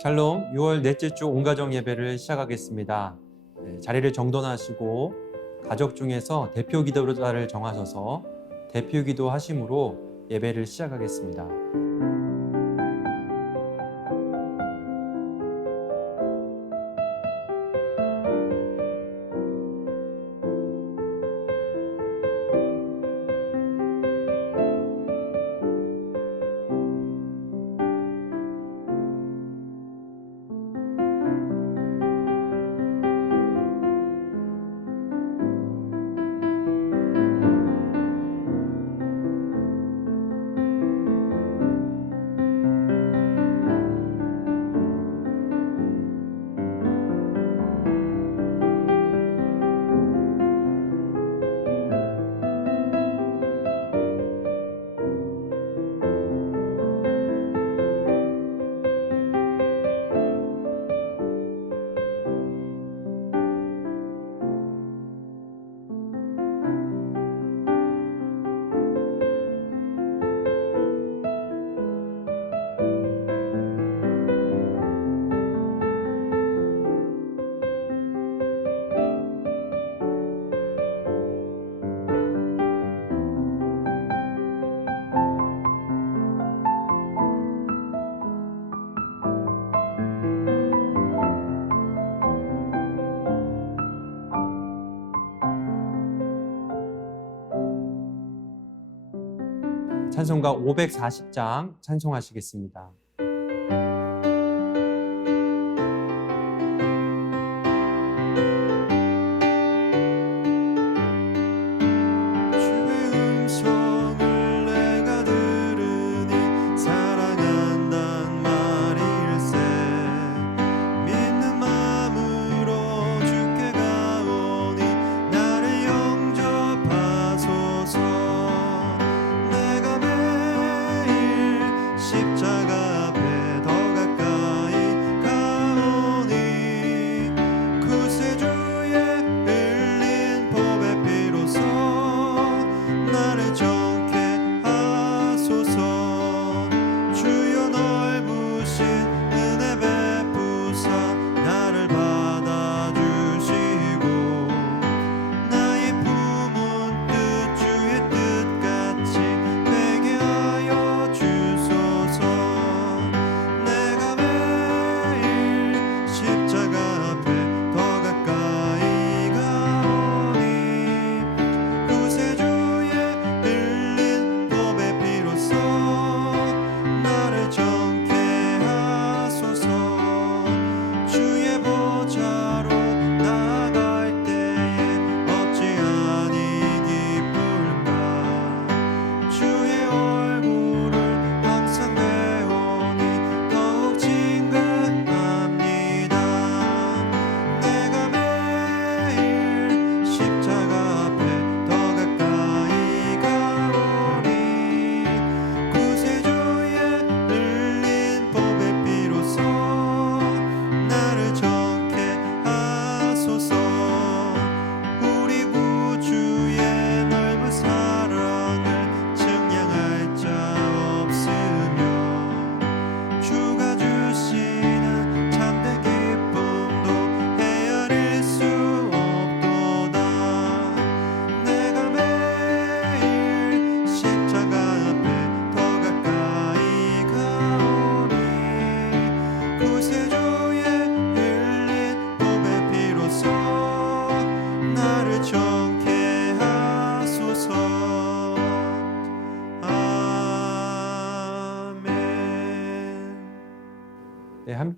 샬롬, 6월 넷째 주 온가정 예배를 시작하겠습니다. 자리를 정돈하시고 가족 중에서 대표 기도자를 정하셔서 대표 기도 하심으로 예배를 시작하겠습니다. 찬송가 540장 찬송하시겠습니다.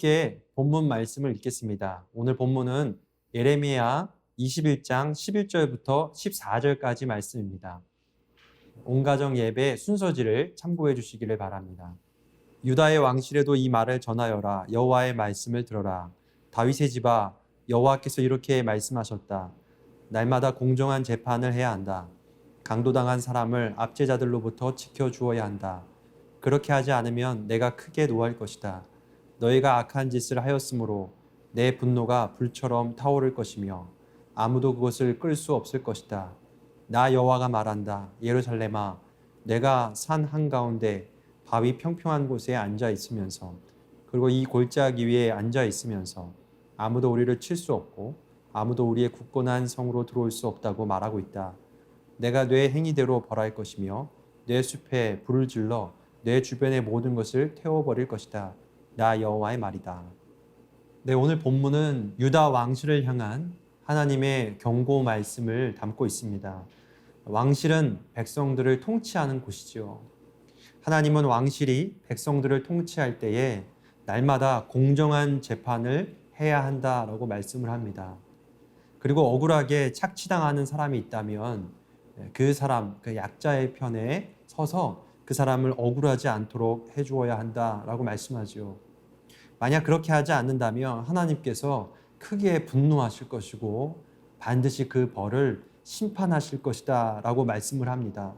함께 본문 말씀을 읽겠습니다. 오늘 본문은 예레미야 21장 11절부터 14절까지 말씀입니다. 온가정 예배 순서지를 참고해 주시기를 바랍니다. 유다의 왕실에도 이 말을 전하여라. 여호와의 말씀을 들어라. 다윗의 집아, 여호와께서 이렇게 말씀하셨다. 날마다 공정한 재판을 해야 한다. 강도당한 사람을 압제자들로부터 지켜주어야 한다. 그렇게 하지 않으면 내가 크게 노할 것이다. 너희가 악한 짓을 하였으므로 내 분노가 불처럼 타오를 것이며 아무도 그것을 끌 수 없을 것이다. 나 여호와가 말한다. 예루살렘아, 내가 산 한가운데 바위 평평한 곳에 앉아 있으면서 그리고 이 골짜기 위에 앉아 있으면서 아무도 우리를 칠 수 없고 아무도 우리의 굳건한 성으로 들어올 수 없다고 말하고 있다. 내가 뇌 행위대로 벌할 것이며 뇌 숲에 불을 질러 뇌 주변의 모든 것을 태워버릴 것이다. 나 여호와의 말이다. 네, 오늘 본문은 유다 왕실을 향한 하나님의 경고 말씀을 담고 있습니다. 왕실은 백성들을 통치하는 곳이죠. 하나님은 왕실이 백성들을 통치할 때에 날마다 공정한 재판을 해야 한다라고 말씀을 합니다. 그리고 억울하게 착취당하는 사람이 있다면 그 사람, 그 약자의 편에 서서 그 사람을 억울하지 않도록 해주어야 한다라고 말씀하죠. 만약 그렇게 하지 않는다면 하나님께서 크게 분노하실 것이고 반드시 그 벌을 심판하실 것이다 라고 말씀을 합니다.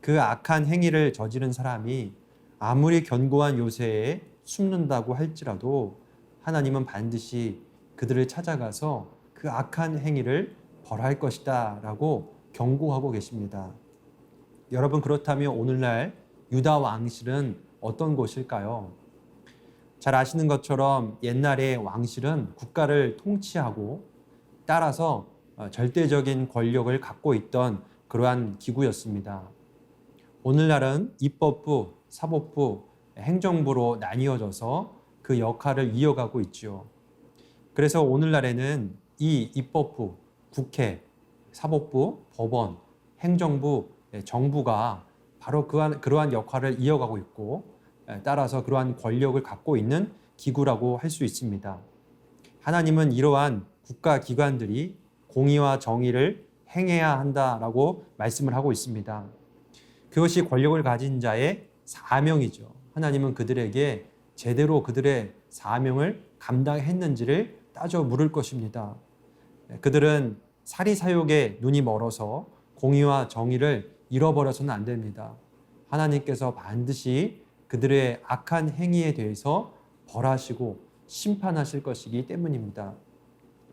그 악한 행위를 저지른 사람이 아무리 견고한 요새에 숨는다고 할지라도 하나님은 반드시 그들을 찾아가서 그 악한 행위를 벌할 것이다 라고 경고하고 계십니다. 여러분, 그렇다면 오늘날 유다 왕실은 어떤 곳일까요? 잘 아시는 것처럼 옛날에 왕실은 국가를 통치하고 따라서 절대적인 권력을 갖고 있던 그러한 기구였습니다. 오늘날은 입법부, 사법부, 행정부로 나뉘어져서 그 역할을 이어가고 있죠. 그래서 오늘날에는 이 입법부, 국회, 사법부, 법원, 행정부, 정부가 바로 그러한 역할을 이어가고 있고 따라서 그러한 권력을 갖고 있는 기구라고 할 수 있습니다. 하나님은 이러한 국가기관들이 공의와 정의를 행해야 한다라고 말씀을 하고 있습니다. 그것이 권력을 가진 자의 사명이죠. 하나님은 그들에게 제대로 그들의 사명을 감당했는지를 따져 물을 것입니다. 그들은 사리사욕에 눈이 멀어서 공의와 정의를 잃어버려서는 안 됩니다. 하나님께서 반드시 그들의 악한 행위에 대해서 벌하시고 심판하실 것이기 때문입니다.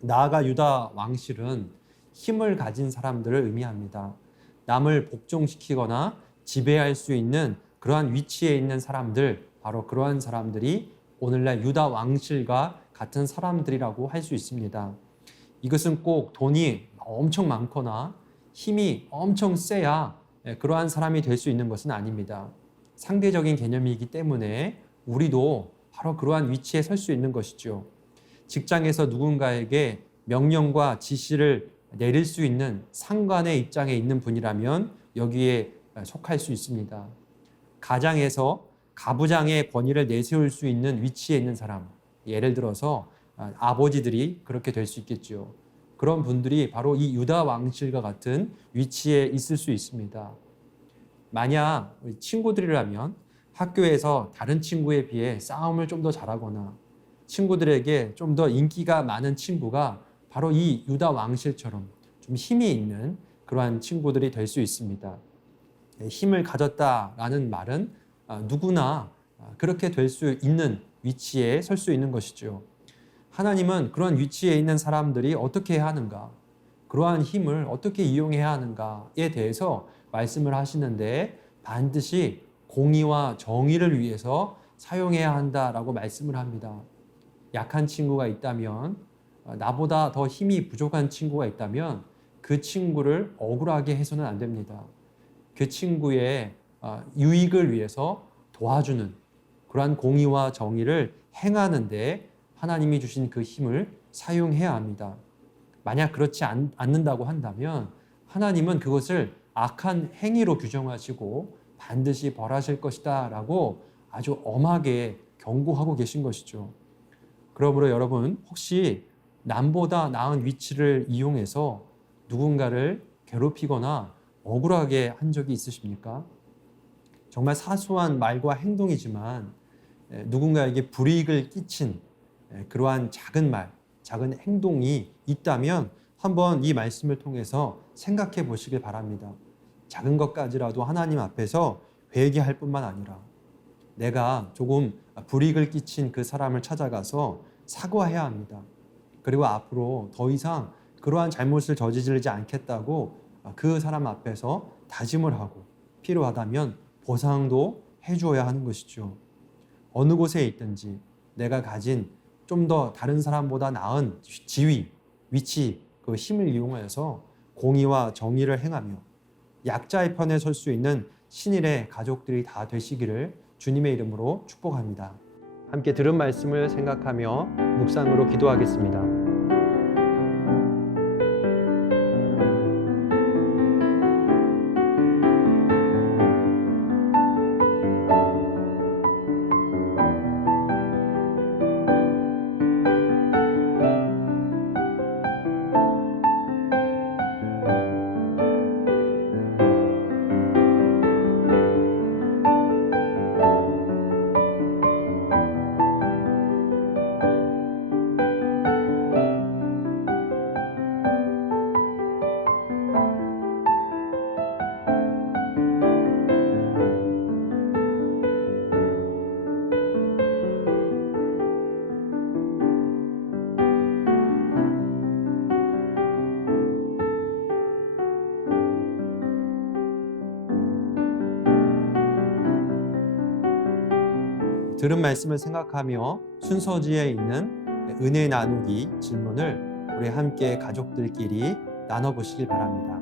나아가 유다 왕실은 힘을 가진 사람들을 의미합니다. 남을 복종시키거나 지배할 수 있는 그러한 위치에 있는 사람들, 바로 그러한 사람들이 오늘날 유다 왕실과 같은 사람들이라고 할 수 있습니다. 이것은 꼭 돈이 엄청 많거나 힘이 엄청 세야 그러한 사람이 될 수 있는 것은 아닙니다. 상대적인 개념이기 때문에 우리도 바로 그러한 위치에 설 수 있는 것이죠. 직장에서 누군가에게 명령과 지시를 내릴 수 있는 상관의 입장에 있는 분이라면 여기에 속할 수 있습니다. 가장에서 가부장의 권위를 내세울 수 있는 위치에 있는 사람, 예를 들어서 아버지들이 그렇게 될 수 있겠죠. 그런 분들이 바로 이 유다 왕실과 같은 위치에 있을 수 있습니다. 만약 친구들이라면 학교에서 다른 친구에 비해 싸움을 좀 더 잘하거나 친구들에게 좀 더 인기가 많은 친구가 바로 이 유다 왕실처럼 좀 힘이 있는 그러한 친구들이 될 수 있습니다. 힘을 가졌다라는 말은 누구나 그렇게 될 수 있는 위치에 설 수 있는 것이죠. 하나님은 그런 위치에 있는 사람들이 어떻게 해야 하는가, 그러한 힘을 어떻게 이용해야 하는가에 대해서 말씀을 하시는데 반드시 공의와 정의를 위해서 사용해야 한다라고 말씀을 합니다. 약한 친구가 있다면, 나보다 더 힘이 부족한 친구가 있다면 그 친구를 억울하게 해서는 안 됩니다. 그 친구의 유익을 위해서 도와주는 그러한 공의와 정의를 행하는데 하나님이 주신 그 힘을 사용해야 합니다. 만약 그렇지 않는다고 한다면 하나님은 그것을 악한 행위로 규정하시고 반드시 벌하실 것이다 라고 아주 엄하게 경고하고 계신 것이죠. 그러므로 여러분, 혹시 남보다 나은 위치를 이용해서 누군가를 괴롭히거나 억울하게 한 적이 있으십니까? 정말 사소한 말과 행동이지만 누군가에게 불이익을 끼친 그러한 작은 말, 작은 행동이 있다면 한번 이 말씀을 통해서 생각해 보시길 바랍니다. 작은 것까지라도 하나님 앞에서 회개할 뿐만 아니라 내가 조금 불이익을 끼친 그 사람을 찾아가서 사과해야 합니다. 그리고 앞으로 더 이상 그러한 잘못을 저지르지 않겠다고 그 사람 앞에서 다짐을 하고 필요하다면 보상도 해주어야 하는 것이죠. 어느 곳에 있든지 내가 가진 좀 더 다른 사람보다 나은 지위, 위치, 그 힘을 이용하여서 공의와 정의를 행하며 약자의 편에 설 수 있는 신일의 가족들이 다 되시기를 주님의 이름으로 축복합니다. 함께 들은 말씀을 생각하며 묵상으로 기도하겠습니다. 들은 말씀을 생각하며 순서지에 있는 은혜 나누기 질문을 우리 함께 가족들끼리 나눠보시길 바랍니다.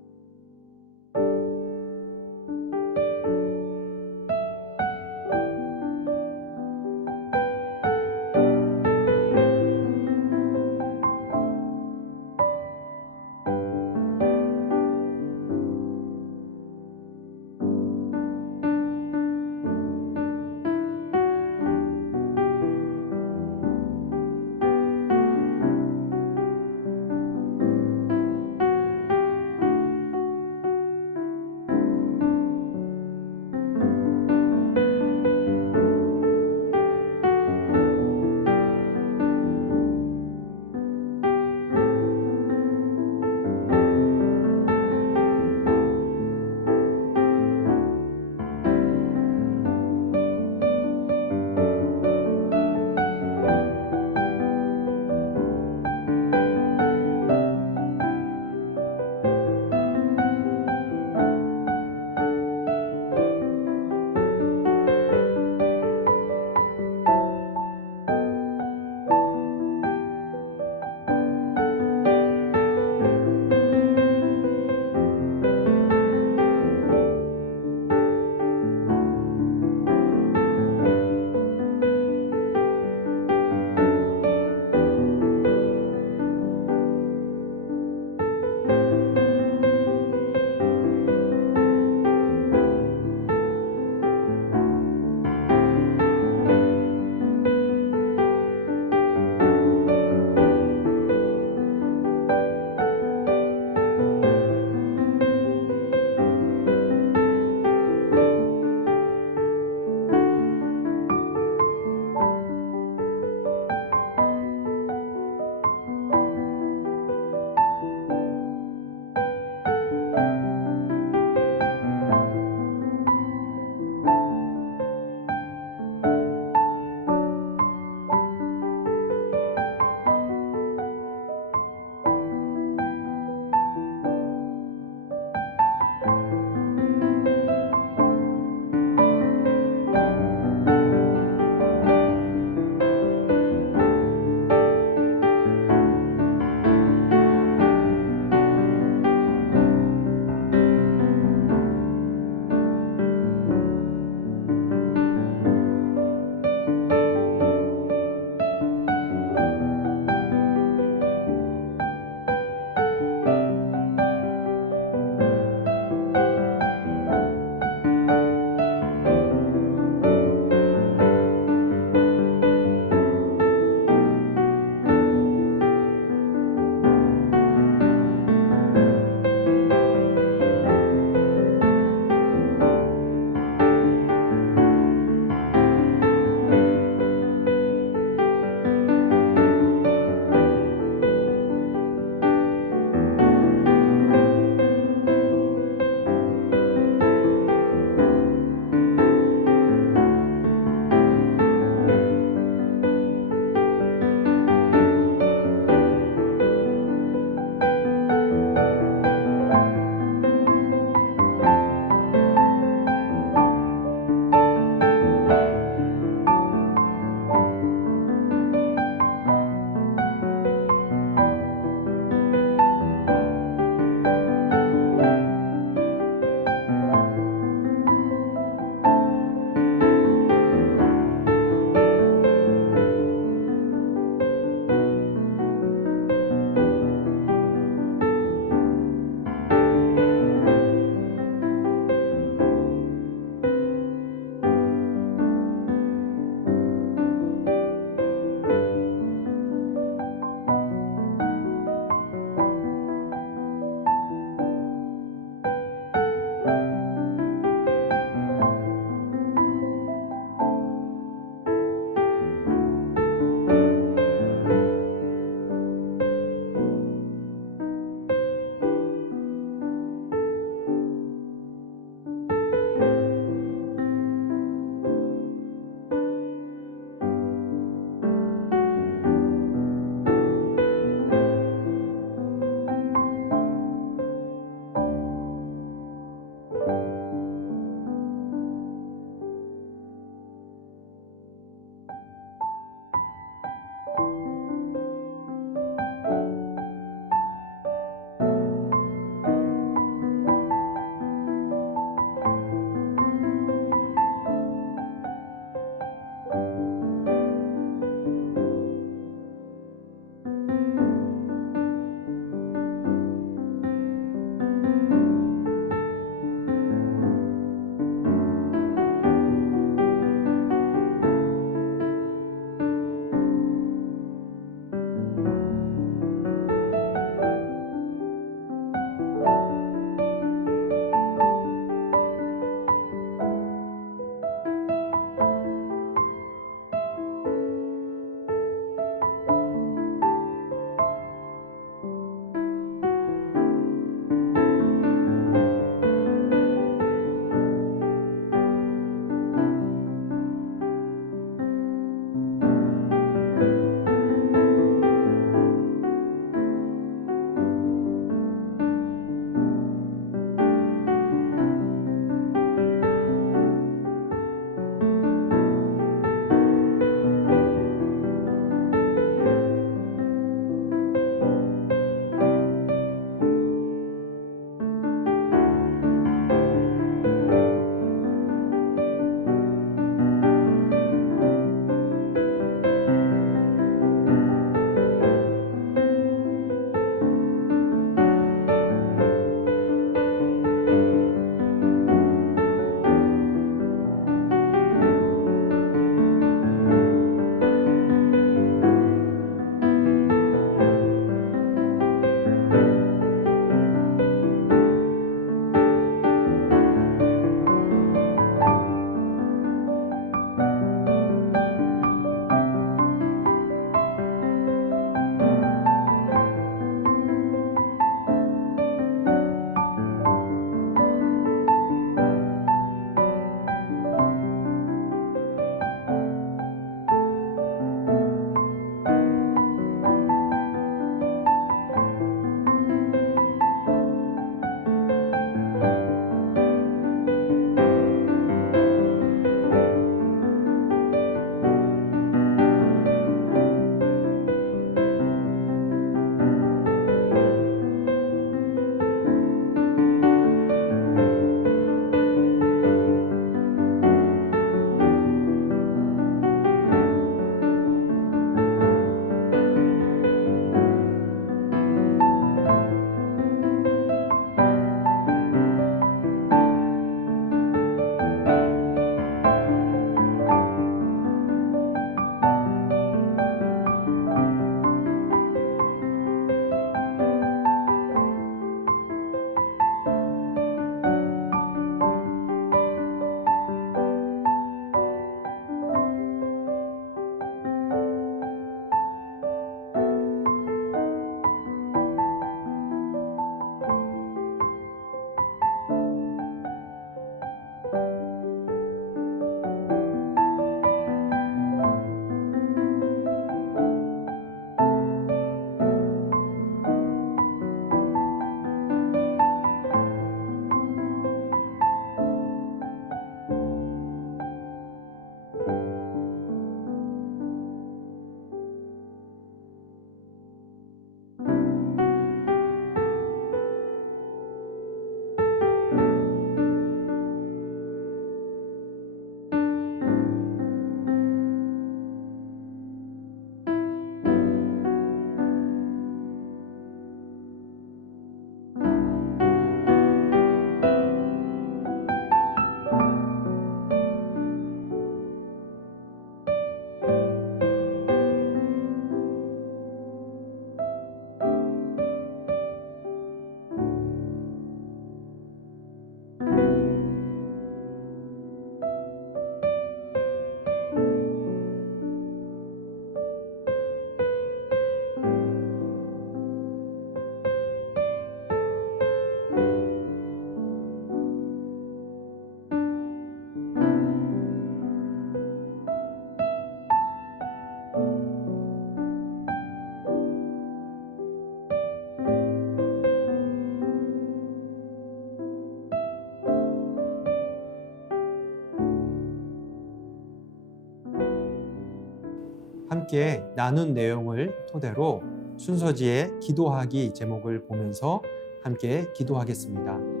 함께 나눈 내용을 토대로 순서지의 기도하기 제목을 보면서 함께 기도하겠습니다.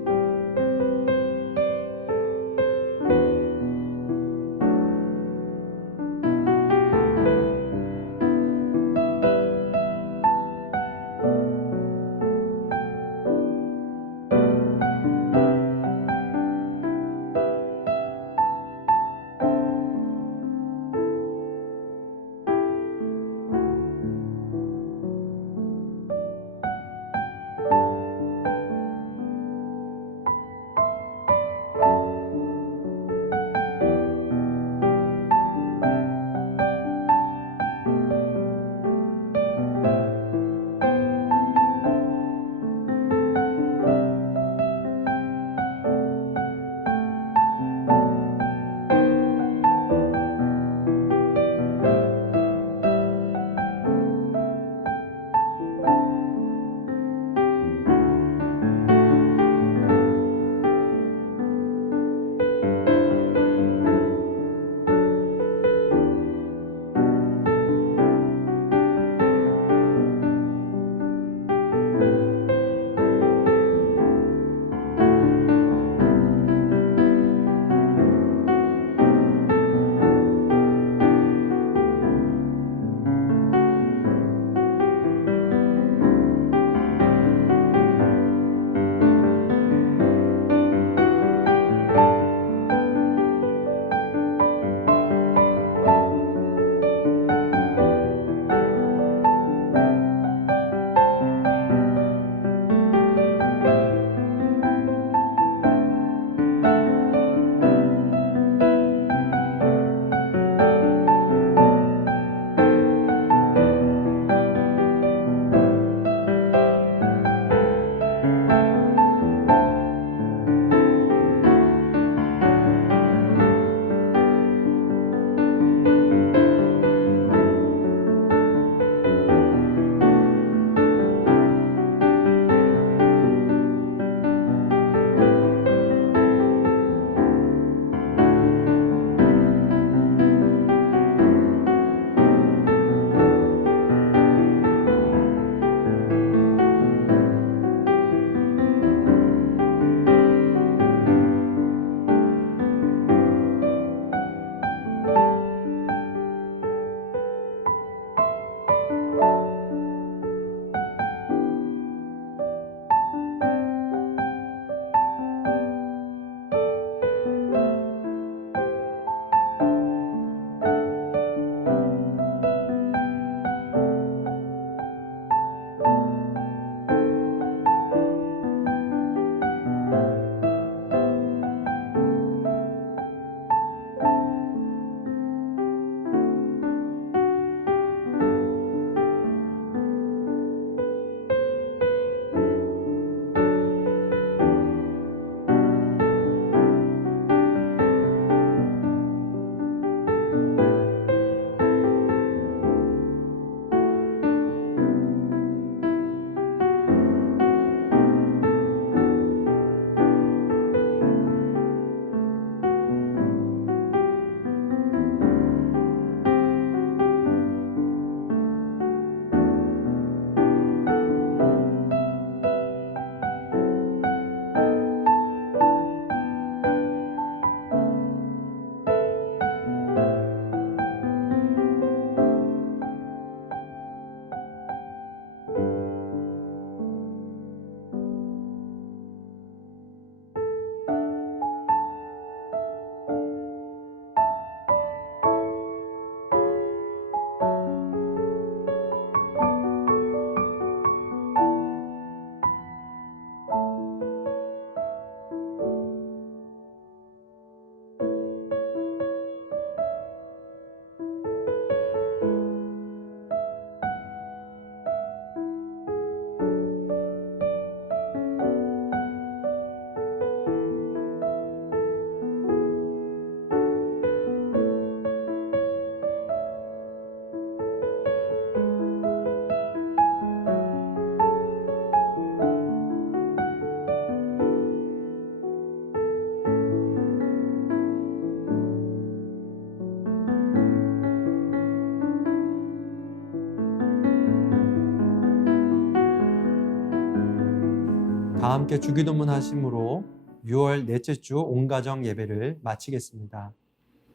다 함께 주기도문 하심으로 6월 넷째 주 온가정 예배를 마치겠습니다.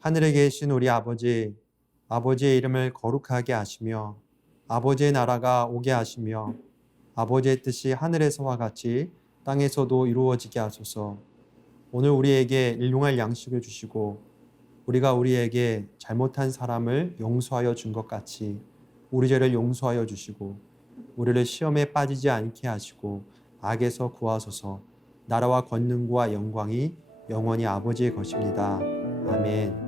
하늘에 계신 우리 아버지, 아버지의 이름을 거룩하게 하시며 아버지의 나라가 오게 하시며 아버지의 뜻이 하늘에서와 같이 땅에서도 이루어지게 하소서. 오늘 우리에게 일용할 양식을 주시고 우리가 우리에게 잘못한 사람을 용서하여 준 것 같이 우리 죄를 용서하여 주시고 우리를 시험에 빠지지 않게 하시고 악에서 구하소서. 나라와 권능과 영광이 영원히 아버지의 것입니다. 아멘.